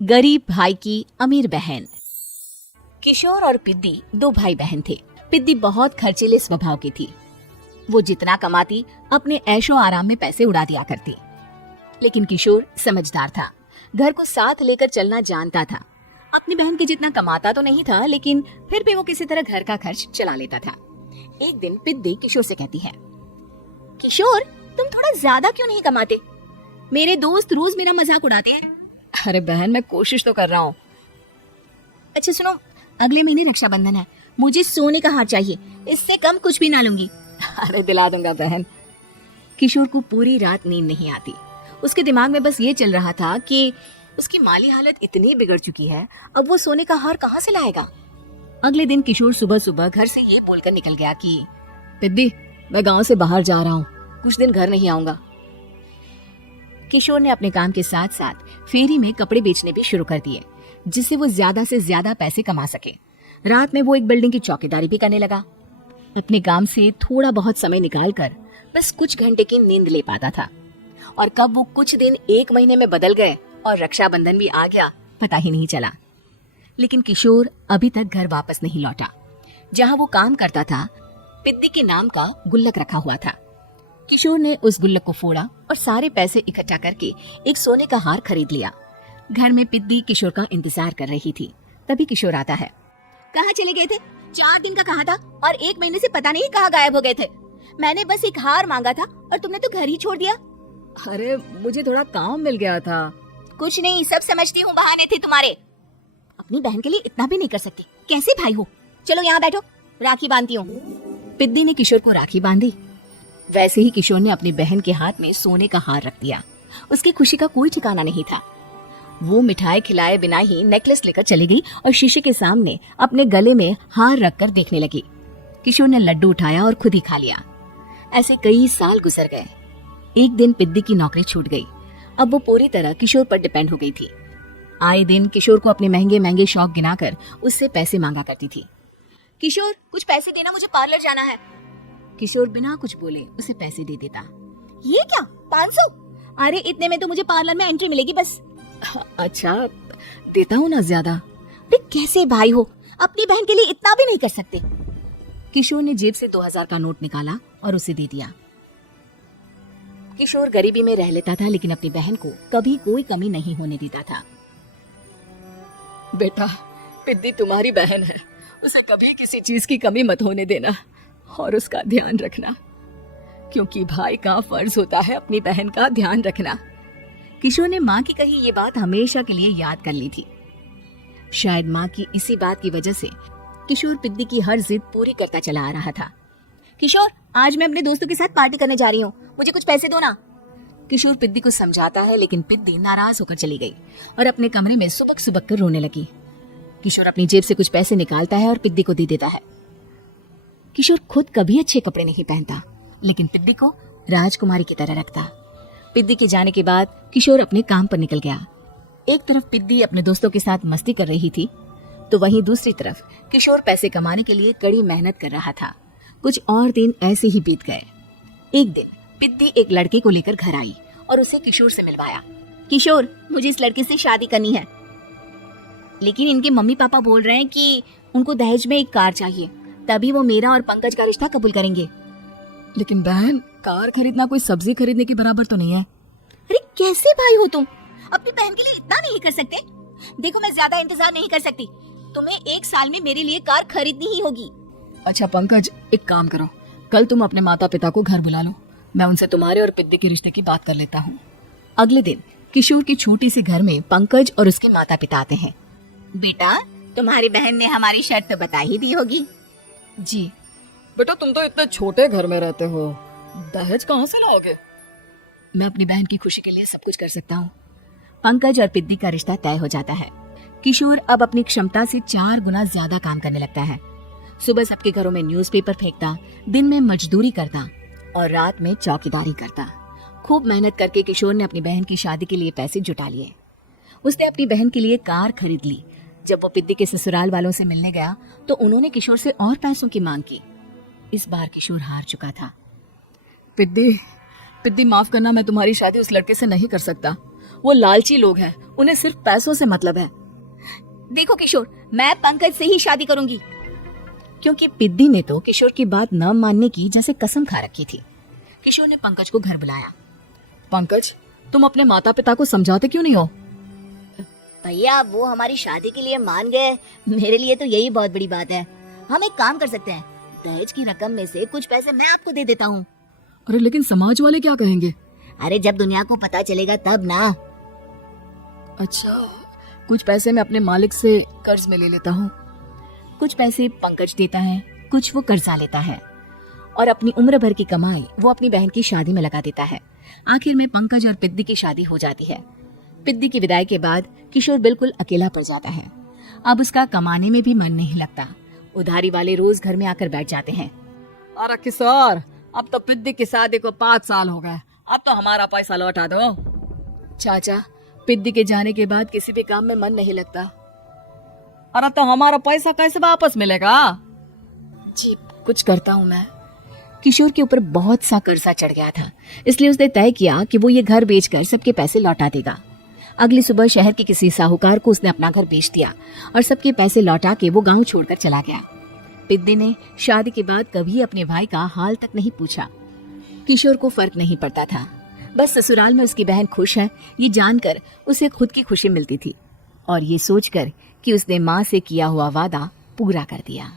गरीब भाई की अमीर बहन। किशोर और पिद्दी दो भाई बहन थे। पिद्दी बहुत खर्चीले स्वभाव की थी। वो जितना कमाती अपने ऐशो आराम में पैसे उड़ा दिया करती। लेकिन किशोर समझदार था, घर को साथ लेकर चलना जानता था। अपनी बहन के जितना कमाता तो नहीं था, लेकिन फिर भी वो किसी तरह घर का खर्च चला लेता था। एक दिन पिद्दी किशोर से कहती है, किशोर तुम थोड़ा ज्यादा क्यों नहीं कमाते? मेरे दोस्त रोज मेरा मजाक उड़ाते हैं। अरे बहन, मैं कोशिश तो कर रहा हूँ। अच्छा सुनो, अगले महीने रक्षाबंधन है, मुझे सोने का हार चाहिए, इससे कम कुछ भी ना लूंगी। अरे दिला दूंगा बहन। किशोर को पूरी रात नींद नहीं आती। उसके दिमाग में बस ये चल रहा था कि उसकी माली हालत इतनी बिगड़ चुकी है, अब वो सोने का हार कहाँ से लाएगा। अगले दिन किशोर सुबह सुबह घर से ये बोलकर निकल गया कि पिद्दी, मैं गांव से बाहर जा रहा हूँ, कुछ दिन घर नहीं आऊंगा। किशोर ने अपने काम के साथ साथ फेरी में कपड़े बेचने भी शुरू कर दिए, जिससे वो ज्यादा से ज्यादा पैसे कमा सके। रात में वो एक बिल्डिंग की चौकीदारी भी करने लगा। अपने काम से थोड़ा बहुत समय निकालकर बस कुछ घंटे की नींद ले पाता था। और कब वो कुछ दिन एक महीने में बदल गए और रक्षाबंधन भी आ गया, पता ही नहीं चला। लेकिन किशोर अभी तक घर वापस नहीं लौटा। जहाँ वो काम करता था, पिद्दी के नाम का गुल्लक रखा हुआ था। किशोर ने उस गुल्लक को फोड़ा और सारे पैसे इकट्ठा करके एक सोने का हार खरीद लिया। घर में पिद्दी किशोर का इंतजार कर रही थी। तभी किशोर आता है। कहाँ चले गए थे? 4 दिन का कहा था और 1 महीने से पता नहीं कहाँ गायब हो गए थे। मैंने बस एक हार मांगा था और तुमने तो घर ही छोड़ दिया। अरे मुझे थोड़ा काम मिल गया था। कुछ नहीं, सब समझती हूँ, बहाने थे तुम्हारे। अपनी बहन के लिए इतना भी नहीं कर सकती, कैसे भाई हो? चलो यहाँ बैठो, राखी बांधती हूँ। पिद्दी ने किशोर को राखी बांधी। वैसे ही किशोर ने अपनी बहन के हाथ में सोने का हार रख दिया। उसकी खुशी का कोई ठिकाना नहीं था। वो मिठाई खिलाए बिना ही नेकलेस लेकर चली गई और शीशे के सामने अपने गले में हार रखकर देखने लगी। किशोर ने लड्डू उठाया और खुद ही खा लिया। ऐसे कई साल गुजर गए। एक दिन पिद्दी की नौकरी छूट गई। अब वो पूरी तरह किशोर पर डिपेंड हो गई थी। आए दिन किशोर को अपने महंगे महंगे शौक गिनाकर उससे पैसे मांगा करती थी। किशोर कुछ पैसे देना, मुझे पार्लर जाना है। किशोर बिना कुछ बोले उसे पैसे दे देता। ये क्या, 500? अरे इतने में तो मुझे पार्लर में एंट्री मिलेगी बस। अच्छा, देता हूँ ना ज्यादा। कैसे भाई हो, अपनी बहन के लिए इतना भी नहीं कर सकते। किशोर ने जेब से 2000 का नोट निकाला और उसे दे दिया। किशोर गरीबी में रह लेता था, लेकिन अपनी बहन को कभी कोई कमी नहीं होने देता था। बेटा, पिद्दी तुम्हारी बहन है, उसे कभी किसी चीज की कमी मत होने देना और उसका ध्यान रखना, क्योंकि भाई का फर्ज होता है अपनी बहन का ध्यान रखना। किशोर ने माँ की कही ये बात हमेशा के लिए याद कर ली थी। शायद माँ की इसी बात की वजह से किशोर पिद्दी की हर जिद पूरी करता चला आ रहा था। किशोर, आज मैं अपने दोस्तों के साथ पार्टी करने जा रही हूँ, मुझे कुछ पैसे दो ना। किशोर पिद्दी को समझाता है, लेकिन पिद्दी नाराज होकर चली गई और अपने कमरे में सुबक सुबक कर रोने लगी। किशोर अपनी जेब से कुछ पैसे निकालता है और पिद्दी को दे देता है। किशोर खुद कभी अच्छे कपड़े नहीं पहनता, लेकिन पिद्दी को राजकुमारी की तरह रखता। पिद्दी के जाने के बाद किशोर अपने काम पर निकल गया। एक तरफ पिद्दी अपने दोस्तों के साथ मस्ती कर रही थी, तो वहीं दूसरी तरफ किशोर पैसे कमाने के लिए कड़ी मेहनत कर रहा था। कुछ और दिन ऐसे ही बीत गए। एक दिन पिद्दी एक लड़के को लेकर घर आई और उसे किशोर से मिलवाया। किशोर, मुझे इस लड़के से शादी करनी है, लेकिन इनके मम्मी पापा बोल रहे हैं कि उनको दहेज में एक कार चाहिए, तभी वो मेरा और पंकज का रिश्ता कबूल करेंगे। लेकिन बहन, कार खरीदना कोई सब्जी खरीदने के बराबर तो नहीं है। अरे कैसे भाई हो तुम, अपनी बहन के लिए इतना नहीं कर सकते? देखो, मैं ज्यादा इंतजार नहीं कर सकती, तुम्हें 1 साल में मेरे लिए कार खरीदनी ही होगी। अच्छा पंकज, एक काम करो, कल तुम अपने माता पिता को घर बुला लो, मैं उनसे तुम्हारे और पिद्दी के रिश्ते की बात कर लेता हूँ। अगले दिन किशोर के छोटे से घर में पंकज और उसके माता पिता आते हैं। बेटा, तुम्हारी बहन ने हमारी शर्त तो बता ही दी होगी। जी। बेटा, तुम तो इतने छोटे घर में रहते हो, दहेज कहाँ से लाओगे? मैं अपनी बहन की खुशी के लिए सब कुछ कर सकता हूँ। पंकज और पिद्दी का रिश्ता तय हो जाता है। किशोर अब अपनी क्षमता से 4 गुना ज्यादा काम करने लगता है। सुबह सबके घरों में न्यूज़पेपर फेंकता, दिन में मजदूरी करता और रात में चौकीदारी करता। खूब मेहनत करके किशोर ने अपनी बहन की शादी के लिए पैसे जुटा लिए। उसने अपनी बहन के लिए कार खरीद ली। जब वो पिद्दी के ससुराल वालों से मिलने गया तो उन्होंने किशोर से और पैसों की मांग की। इस बार किशोर हार चुका था। पिद्दी, माफ करना, मैं तुम्हारी शादी उस लड़के से नहीं कर सकता। वो लालची लोग हैं उन्हें सिर्फ पैसों से मतलब है। देखो किशोर, मैं पंकज से ही शादी करूंगी। क्योंकि पिद्दी ने तो किशोर की बात न मानने की जैसे कसम खा रखी थी। किशोर ने पंकज को घर बुलाया। पंकज, तुम अपने माता पिता को समझाते क्यों नहीं हो? भैया, वो हमारी शादी के लिए मान गए, मेरे लिए तो यही बहुत बड़ी बात है। हम एक काम कर सकते हैं, दहेज की रकम में से कुछ पैसे मैं आपको दे देता हूँ। अरे लेकिन समाज वाले क्या कहेंगे? अरे जब दुनिया को पता चलेगा तब ना। अच्छा, कुछ पैसे मैं अपने मालिक से कर्ज में ले लेता हूँ। कुछ पैसे पंकज देता है, कुछ वो कर्जा लेता है और अपनी उम्र भर की कमाई वो अपनी बहन की शादी में लगा देता है। आखिर में पंकज और पिद्दी की शादी हो जाती है। पिद्दी की विदाई के बाद किशोर बिल्कुल अकेला पड़ जाता है। अब उसका कमाने में भी मन नहीं लगता। उधारी वाले रोज घर में आकर बैठ जाते हैं। अरे किशोर, अब तो पिद्दी की शादी को 5 साल हो गए, अब तो हमारा पैसा लौटा दो। चाचा, पिद्दी के जाने के बाद किसी भी काम में मन नहीं लगता। अरे तो हमारा पैसा कैसे वापस मिलेगा? जी, कुछ करता हूँ मैं। किशोर के ऊपर बहुत सा कर्जा चढ़ गया था, इसलिए उसने तय किया कि वो ये घर बेचकर सबके पैसे लौटा देगा। अगली सुबह शहर के किसी साहूकार को उसने अपना घर बेच दिया और सबके पैसे लौटा के वो गांव छोड़कर चला गया। पिद्दी ने शादी के बाद कभी अपने भाई का हाल तक नहीं पूछा। किशोर को फर्क नहीं पड़ता था, बस ससुराल में उसकी बहन खुश है ये जानकर उसे खुद की खुशी मिलती थी और ये सोचकर कि उसने माँ से किया हुआ वादा पूरा कर दिया।